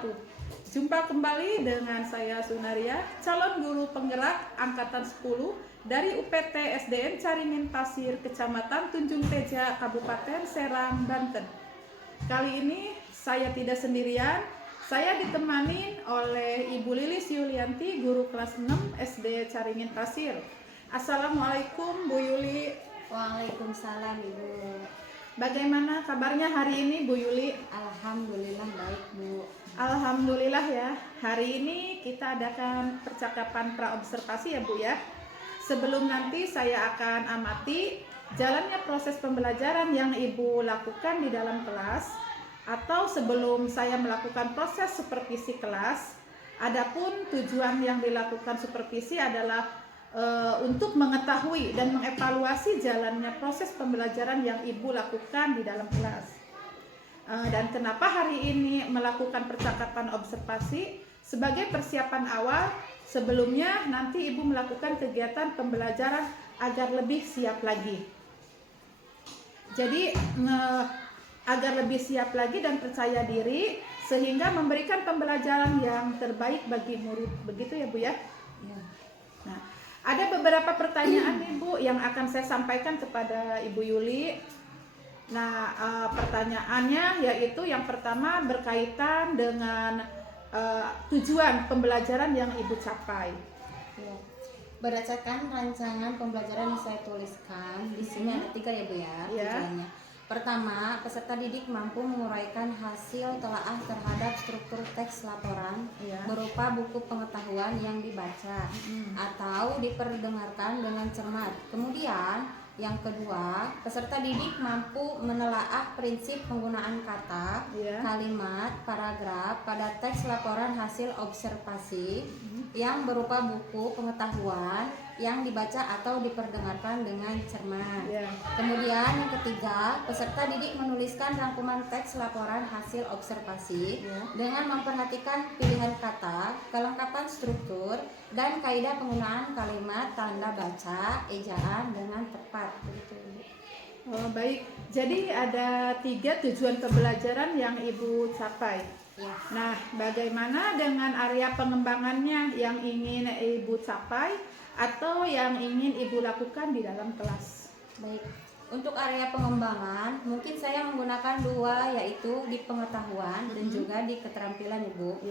wabarakatuh. Jumpa kembali dengan saya Sunaria, calon guru penggerak angkatan 10 dari UPT SDN Caringin Pasir, Kecamatan Tunjung Teja, Kabupaten Serang, Banten. Kali ini saya tidak sendirian, saya ditemani oleh Ibu Lilis Yulianti, guru kelas 6 SD Caringin Pasir. Assalamualaikum Bu Yuli. Waalaikumsalam Ibu. Bagaimana kabarnya hari ini Bu Yuli? Alhamdulillah baik Bu. Alhamdulillah ya. Hari ini kita adakan percakapan praobservasi ya Bu ya. Sebelum nanti saya akan amati jalannya proses pembelajaran yang Ibu lakukan di dalam kelas, atau sebelum saya melakukan proses supervisi kelas. Adapun tujuan yang dilakukan supervisi adalah untuk mengetahui dan mengevaluasi jalannya proses pembelajaran yang Ibu lakukan di dalam kelas. Dan kenapa hari ini melakukan percakapan observasi? Sebagai persiapan awal, sebelumnya nanti Ibu melakukan kegiatan pembelajaran agar lebih siap lagi. Jadi agar lebih siap lagi dan percaya diri, sehingga memberikan pembelajaran yang terbaik bagi murid. Begitu ya Bu ya? Ya. Nah, ada beberapa pertanyaan Ibu yang akan saya sampaikan kepada Ibu Yuli. Nah, pertanyaannya yaitu yang pertama berkaitan dengan tujuan pembelajaran yang Ibu capai. Ya. Berdasarkan rancangan pembelajaran yang saya tuliskan, di sini ada 3 ya Bu ya tujuannya. Pertama, peserta didik mampu menguraikan hasil telaah terhadap struktur teks laporan berupa buku pengetahuan yang dibaca atau diperdengarkan dengan cermat. Kemudian, yang kedua, peserta didik mampu menelaah prinsip penggunaan kata, kalimat, paragraf pada teks laporan hasil observasi yang berupa buku pengetahuan yang dibaca atau diperdengarkan dengan cermat. Kemudian yang ketiga, peserta didik menuliskan rangkuman teks laporan hasil observasi dengan memperhatikan pilihan kata, kelengkapan struktur, dan kaidah penggunaan kalimat, tanda baca, ejaan dengan tepat. Oh, baik. Jadi ada 3 tujuan pembelajaran yang Ibu capai. Ya. Nah, bagaimana dengan area pengembangannya yang ingin Ibu capai atau yang ingin Ibu lakukan di dalam kelas? Baik. Untuk area pengembangan, mungkin saya menggunakan 2, yaitu di pengetahuan dan juga di keterampilan Ibu.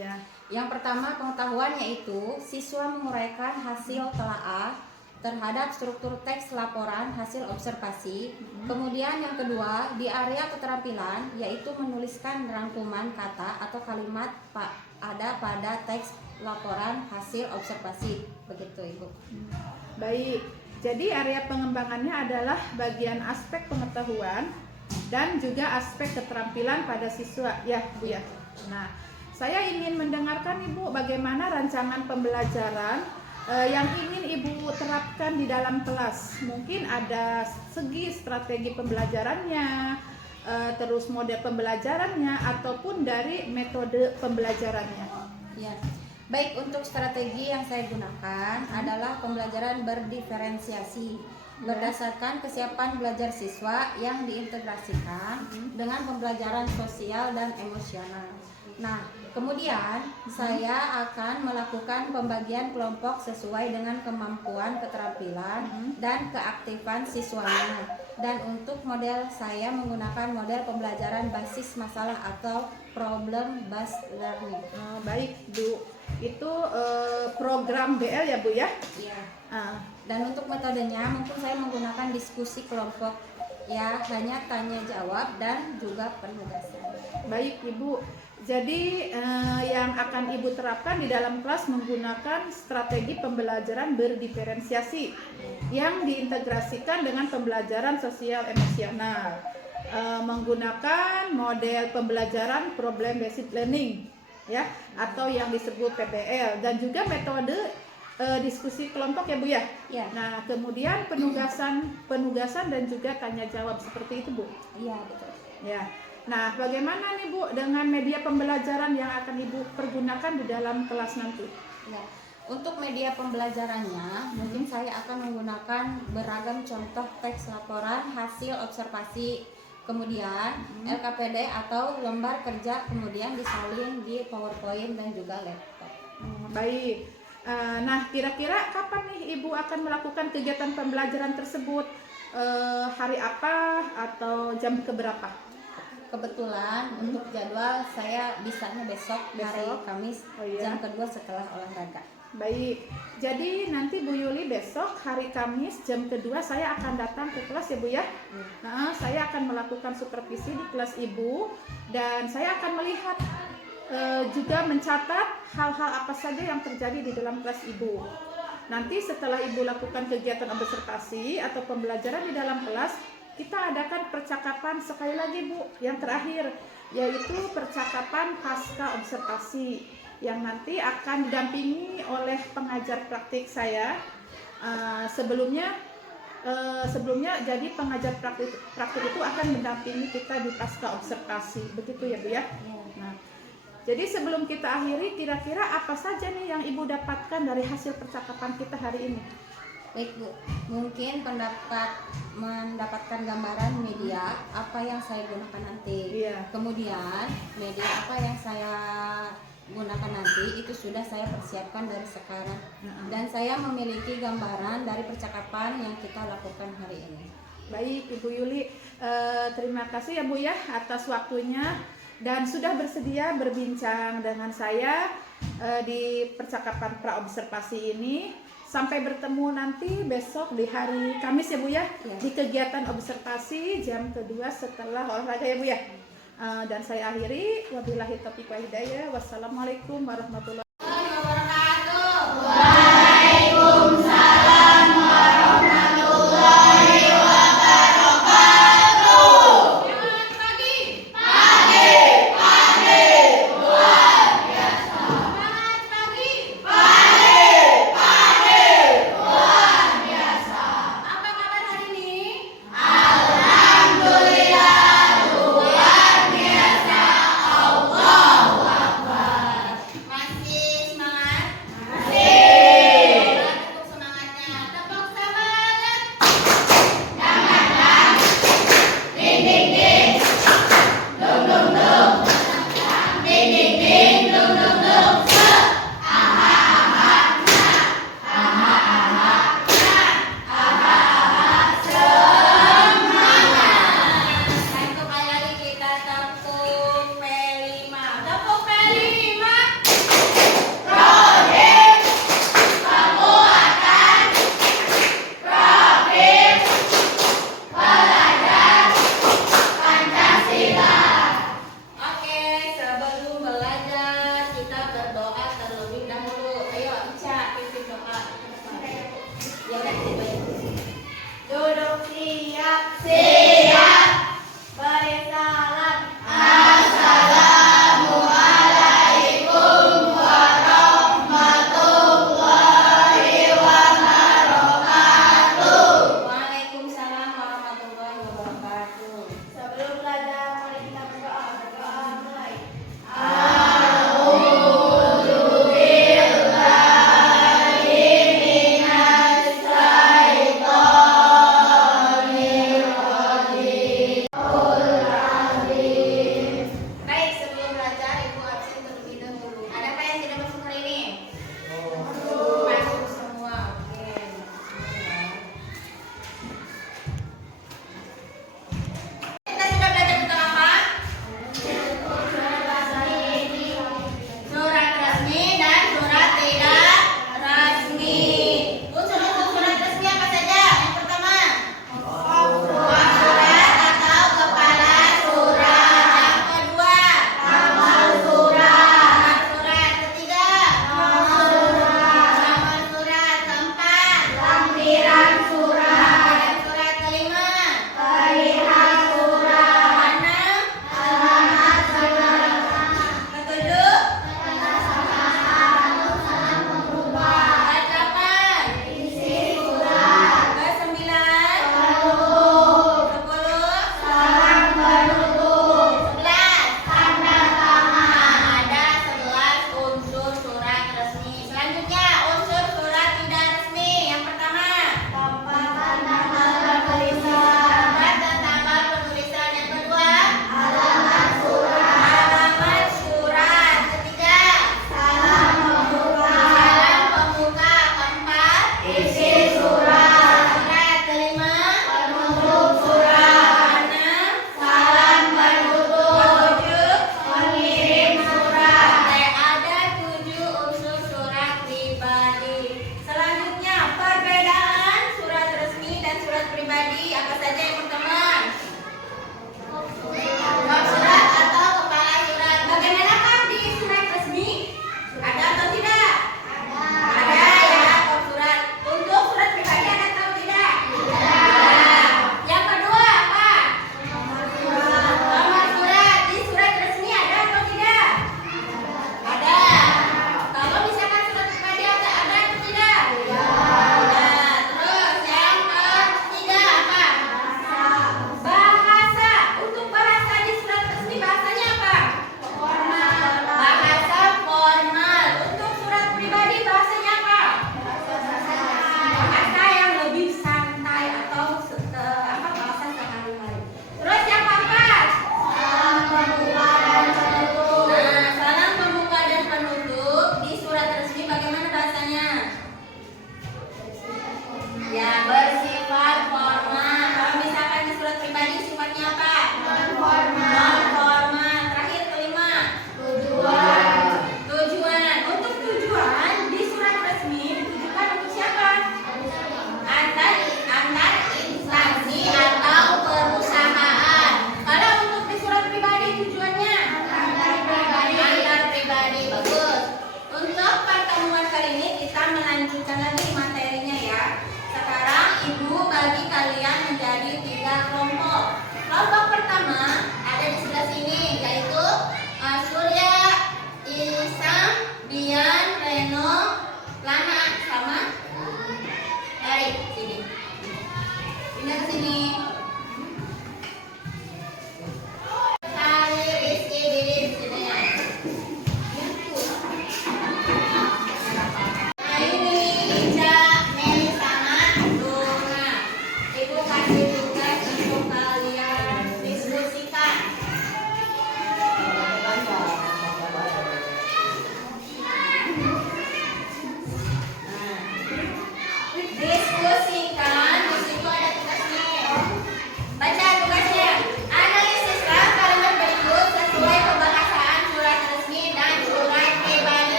Yang pertama, pengetahuan, yaitu siswa menguraikan hasil telaah terhadap struktur teks laporan hasil observasi. Kemudian yang kedua, di area keterampilan, yaitu menuliskan rangkuman kata atau kalimat ada pada teks laporan hasil observasi. Begitu Ibu. Baik. Jadi area pengembangannya adalah bagian aspek pengetahuan dan juga aspek keterampilan pada siswa ya Bu ya. Nah, saya ingin mendengarkan Ibu bagaimana rancangan pembelajaran yang ingin Ibu terapkan di dalam kelas. Mungkin ada segi strategi pembelajarannya, terus model pembelajarannya, ataupun dari metode pembelajarannya. Ya. Baik, untuk strategi yang saya gunakan adalah pembelajaran berdiferensiasi berdasarkan kesiapan belajar siswa yang diintegrasikan dengan pembelajaran sosial dan emosional. Nah, kemudian saya akan melakukan pembagian kelompok sesuai dengan kemampuan, keterampilan, dan keaktifan siswanya. Dan untuk model, saya menggunakan model pembelajaran basis masalah atau problem based learning. Baik Bu, itu program BL ya Bu ya? Iya. Dan untuk metodenya mungkin saya menggunakan diskusi kelompok ya, hanya tanya jawab dan juga penugasan. Baik Ibu, jadi yang akan Ibu terapkan di dalam kelas menggunakan strategi pembelajaran berdiferensiasi yang diintegrasikan dengan pembelajaran sosial emosional, menggunakan model pembelajaran problem based learning ya, atau yang disebut PBL, dan juga metode diskusi kelompok ya Bu ya. Nah, kemudian penugasan dan juga tanya jawab seperti itu Bu. Iya, betul. Ya. Nah, bagaimana nih Bu dengan media pembelajaran yang akan Ibu pergunakan di dalam kelas nanti? Ya. Untuk media pembelajarannya, mungkin saya akan menggunakan beragam contoh teks laporan hasil observasi. kemudian LKPD atau lembar kerja, kemudian disalin di PowerPoint dan juga laptop. Baik. Nah, kira-kira kapan nih Ibu akan melakukan kegiatan pembelajaran tersebut? Hari apa atau jam keberapa? Kebetulan untuk jadwal saya bisanya besok, hari Kamis, jam kedua setelah olahraga. Baik, jadi nanti Bu Yuli besok hari Kamis jam kedua saya akan datang ke kelas ya Bu ya. Nah, saya akan melakukan supervisi di kelas Ibu dan saya akan melihat juga mencatat hal-hal apa saja yang terjadi di dalam kelas Ibu. Nanti setelah Ibu lakukan kegiatan observasi atau pembelajaran di dalam kelas, kita adakan percakapan sekali lagi Bu, yang terakhir, yaitu percakapan pasca observasi yang nanti akan didampingi oleh pengajar praktik saya. Sebelumnya jadi pengajar praktik itu akan mendampingi kita di pasca observasi, begitu ya Bu ya. Nah, jadi sebelum kita akhiri, kira-kira apa saja nih yang Ibu dapatkan dari hasil percakapan kita hari ini? Baik Bu, mungkin mendapatkan gambaran media apa yang saya gunakan nanti. Kemudian media apa yang saya gunakan nanti itu sudah saya persiapkan dari sekarang. Dan saya memiliki gambaran dari percakapan yang kita lakukan hari ini. Baik Ibu Yuli, terima kasih ya Bu ya atas waktunya dan sudah bersedia berbincang dengan saya di percakapan praobservasi ini. Sampai bertemu nanti besok di hari Kamis ya Bu ya, di kegiatan observasi jam kedua setelah olahraga ya Bu ya. Dan saya akhiri, wabillahi taufiq wal hidayah. Wassalamualaikum warahmatullahi wabarakatuh. Masih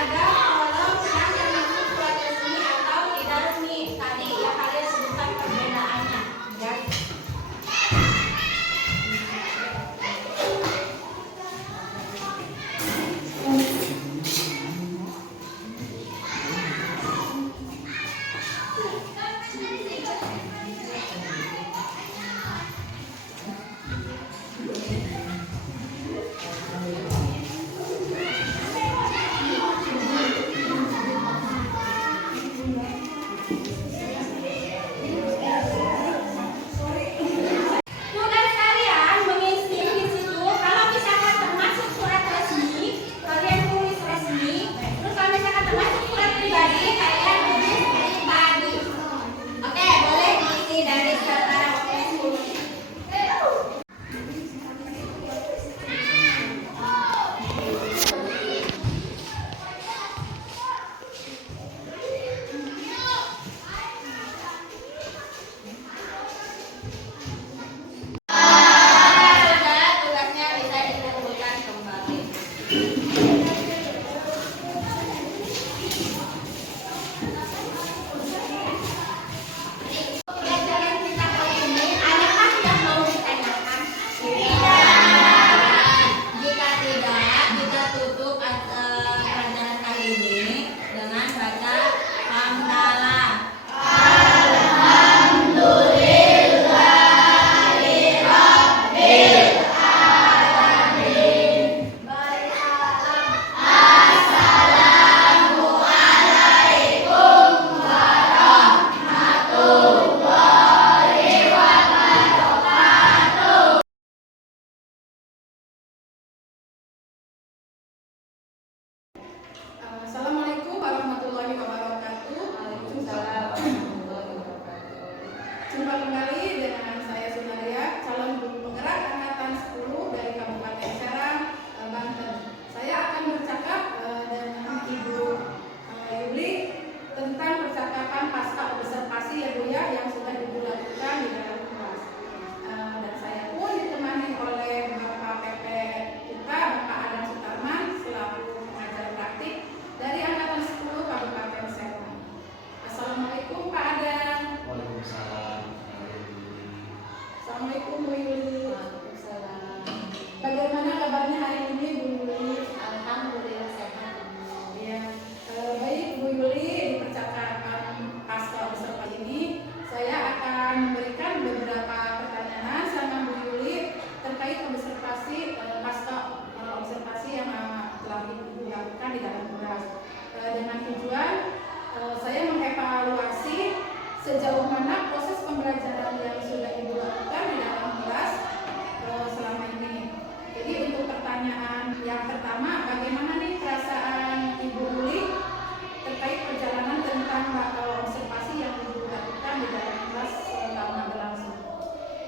ada kolom yang termasuk surat resmi atau tidak resmi. Tadi ya kalian sebutkan perbedaannya. Ya. Tugas kalian mengisi di situ. Kalau misalkan termasuk surat resmi, kalian tulis resmi. Terus kalau misalkan termasuk surat pribadi, kalian tulis pribadi. Oke, boleh diisi dari sekarang. Sudah, tugasnya bisa dikumpulkan kembali. Pelajaran kita kali ini, adakah yang mau ditanyakan? Tidak. Jika tidak, kita tutup pelajaran kali ini dengan baca hamdalah. Assalamualaikum warahmatullahi wabarakatuh. Jumpa kembali dengan saya Sunaria, calon guru penggerak angkatan 10 dari Kabupaten Serang, Banten. Saya akan bercakap dengan Ibu Yuli tentang percakapan pasca observasi ya Bu ya, yang sudah Ibu lakukan di dalam kelas. Dan saya pun ditemani oleh Bapak PP kita, Bapak Adam Sutarman, selaku pengajar praktik dari angkatan 10 Kabupaten Serang. Assalamualaikum Pak Adam. Waalaikumsalam. Assalamualaikum Bu Yuli. Waalaikumsalam. Bagaimana kabarnya hari ini Bu Yuli? Alhamdulillah sehat. Ya, baik Bu Yuli, di percakapan pasca observasi ini saya akan memberikan beberapa pertanyaan sama Bu Yuli terkait observasi pasca observasi yang telah Ibu lakukan di dalam kelas. Dengan tujuan saya mengevaluasi sejauh mana proses pembelajaran yang sudah Ibu lakukan di dalam kelas selama ini. Jadi untuk pertanyaan yang pertama, bagaimana nih perasaan Ibu Yuli terkait perjalanan tentang observasi yang Ibu lakukan di dalam kelas selama berlangsung?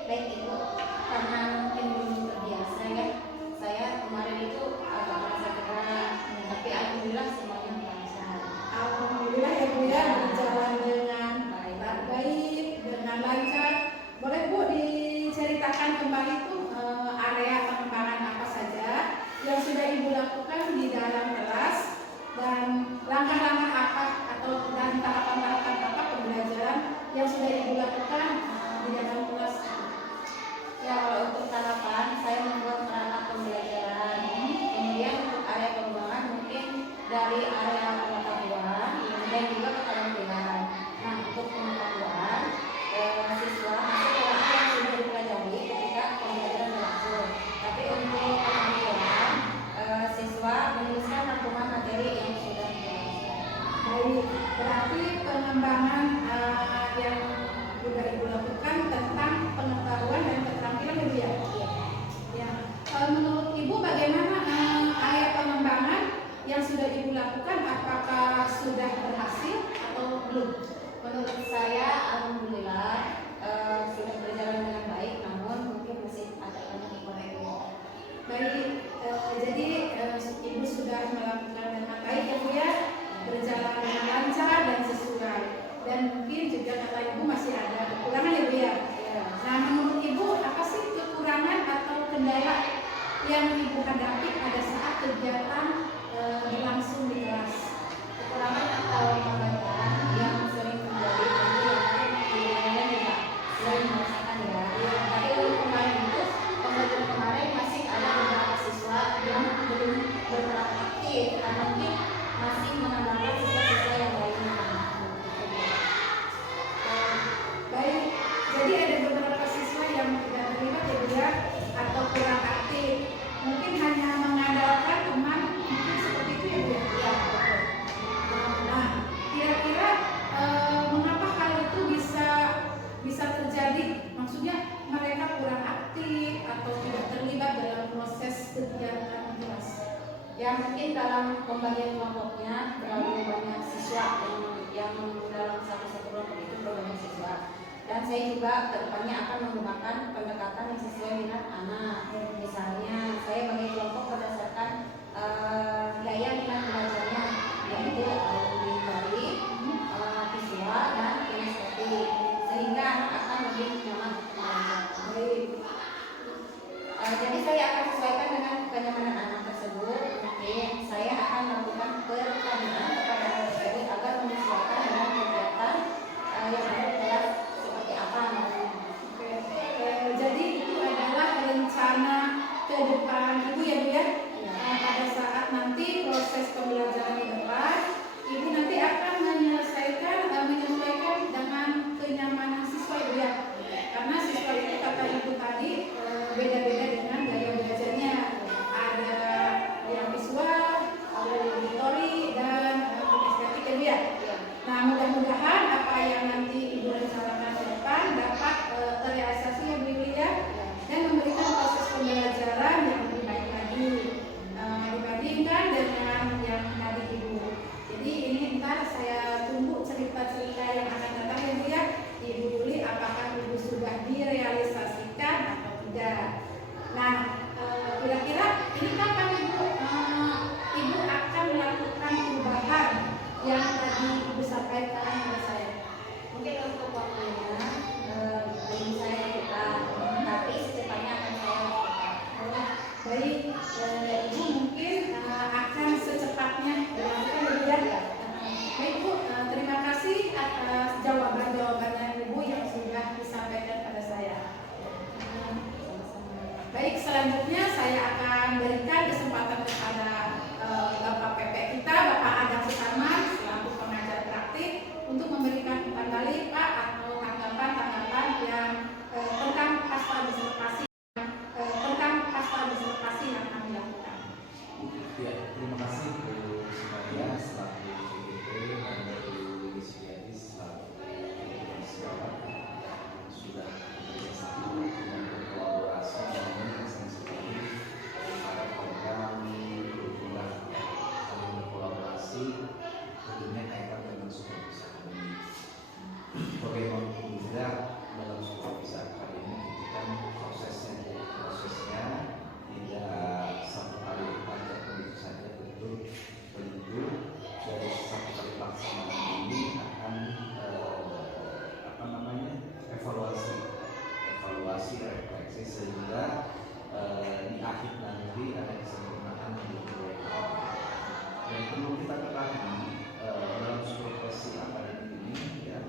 Baik Ibu, karena mungkin belum terbiasa ya, saya kemarin itu agak merasa berat, tapi alhamdulillah semuanya lancar. Alhamdulillah ya Bu ya, berjalan dengan baik, dengan lancar. Boleh Bu diceritakan kembali tuh area pengembangan apa saja yang sudah Ibu lakukan di dalam kelas dan langkah-langkah apa dan tahapan-tahapan apa pembelajaran yang sudah Ibu lakukan di dalam kelas. Ya, kalau untuk tahapan saya membuat perangkat pembelajaran. Kemudian untuk area pengembangan mungkin dari area pengetahuan dan juga keterampilan. Nah, untuk pengetahuan siswa masuk ke apa yang sudah dipelajari ketika pembelajaran berlangsung. Tapi untuk keterampilan siswa menuliskan rangkuman materi yang sudah dipelajari. Baik, berarti pengembangan yang sudah Ibu lakukan tentang pengetahuan dan keterampilan ya Bu ya? Ya. Menurut Ibu bagaimana area pengembangan yang sudah Ibu lakukan, apakah sudah berhasil atau belum? Menurut saya alhamdulillah sudah berjalan dengan baik, namun mungkin masih ada banyak kekurangan. Baik, jadi Ibu sudah melakukan dengan baik ya Bu ya, berjalan dengan lancar dan sesuai. Dan mungkin juga kata Ibu masih ada kekurangan ya Bu ya. Nah, menurut Ibu apa sih kekurangan atau kendala yang Ibu hadapi pada saat kegiatan berlangsung di kelas? juga kedepannya akan menggunakan pendekatan yang sesuai minat anak. Misalnya saya bagi kelompok berdasarkan gaya minat belajarnya, yaitu auditori, visual, dan kinestetik, sehingga anak akan lebih nyaman belajar. Jadi saya akan sesuaikan dengan kenyamanan anak tersebut. Mungkin saya akan melakukan pertanyaan kepada anak tersebut agar menyesuaikan dengan kegiatan yang ada di kelas seperti apa namanya. Jadi itu adalah rencana ke depan Ibu ya Bu ya. Pada saat nanti proses pembelajaran di depan, Ibu nanti akan menyesuaikan dengan kenyamanan siswa Ibu ya. Karena siswa itu kata Ibu tadi beda-beda dengan gaya belajarnya. Ada yang visual, ada yang auditori, dan kinestetik Ibu ya. Nah, mudah-mudahan apa yang nanti Ibu rencanakan ke depan dapat terrealisasi ya Bu Ibu ya, dan memberikan proses pembelajaran yang lebih baik lagi dibandingkan dengan yang tadi Ibu. Jadi ini ntar saya tunggu cerita-cerita yang akan datang ya Bu ya. Ibu Yuli apakah Ibu sudah direalisasikan atau tidak. Nah, kira-kira ini kapan Ibu akan melakukan perubahan yang tadi Ibu sampaikan kepada saya? Mungkin untuk waktunya belum saya tentukan, tapi secepatnya akan saya lakukan. Baik, Ibu mungkin akan secepatnya dilakukan Ibu ya. Baik Bu, terima kasih atas jawaban-jawabannya Ibu yang sudah disampaikan pada saya. Baik, selanjutnya saya akan berikan kesempatan kepada Bapak PP kita, Bapak Adam Sutarman, selaku pengajar praktik, untuk memberikan kembali Pak atau tanggapan-tanggapan yang tentang pasca observasi yang kami lakukan. Ya, terima kasih Bu Sumaya selaku CGP dan Bu Lisiadi selaku Inisiatif sudah bekerjasama dengan berkolaborasi dengan sekali pada program kurikulum saling berkolaborasi tentunya kaitan dengan supervisi akademik. Bagaimanapun juga dalam supervisi akademik itu kan prosesnya tidak satu kali dipakai begitu saja, tentu dari satu kali pelaksanaan ini akan evaluasi refleksi sehingga di akhir nanti ada kesempurnaan yang lebih baik. Dan perlu kita ketahui dalam supervisi akademik ini ya,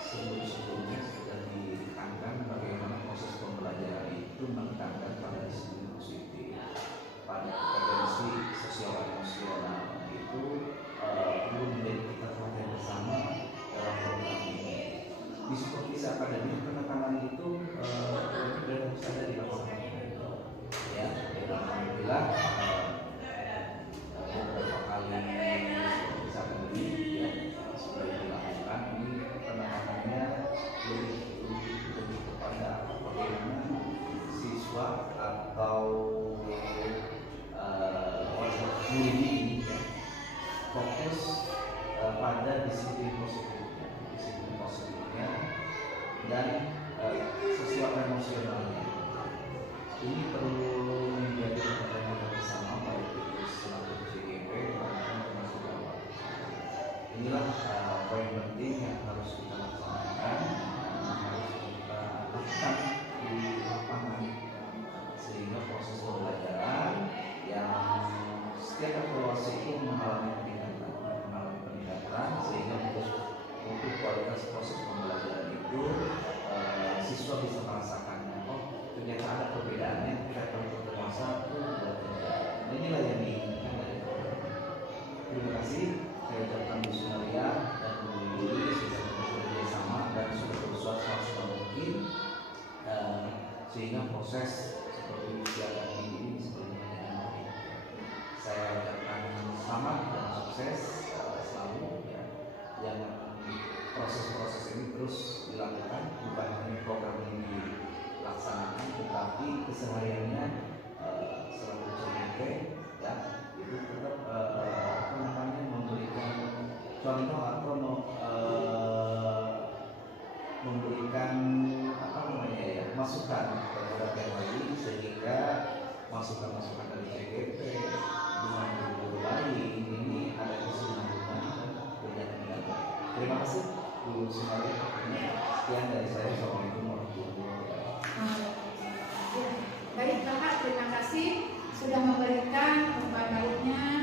sebelumnya sudah ditekankan bagaimana proses pembelajaran itu menekankan pada disiplin positif, pada kompetensi sosial emosional itu perlu menjadi kita perhatian bersama dalam program ini. Di supervisi akademik penekanan itu sudah saja dilaksanakan ya, dan alhamdulillah beberapa kali supervisi akademik ya sudah dilakukan. Ini penekanannya lebih kepada bagaimana siswa atau murid ini ya, fokus pada disiplin positifnya dan sosial emosionalnya. Ini perlu menjadi perhatian bersama baik itu selaku CGP maupun termasuk Bapak. Inilah poin penting yang harus kita laksanakan, yang harus kita lakukan di lapangan sehingga proses pembelajaran yang setiap evaluasi itu mengalami peningkatan sehingga untuk kualitas proses pembelajaran itu siswa bisa merasakannya. Oh, ternyata ada perbedaannya ketika pertemuan satu dua tiga. Inilah yang diinginkan dari program. Terima kasih. Saya ucapkan Bu Sunaria dan Bu Yuli sudah bekerja sama dan sudah berusaha semaksimal mungkin sehingga proses seperti usia ini bisa berjalan dengan baik. Saya ucapkan selamat dan sukses selalu ya. Yang proses-proses ini terus dilakukan, bukan hanya program ini dilaksanakan, tetapi kesehariannya selalu CGP ya, itu tetap memberikan contoh atau memberikan kasih Bu Sumari. Sekian dari saya. Assalamualaikum warahmatullahi wabarakatuh. Baik Bapak, terima kasih sudah memberikan umpan baliknya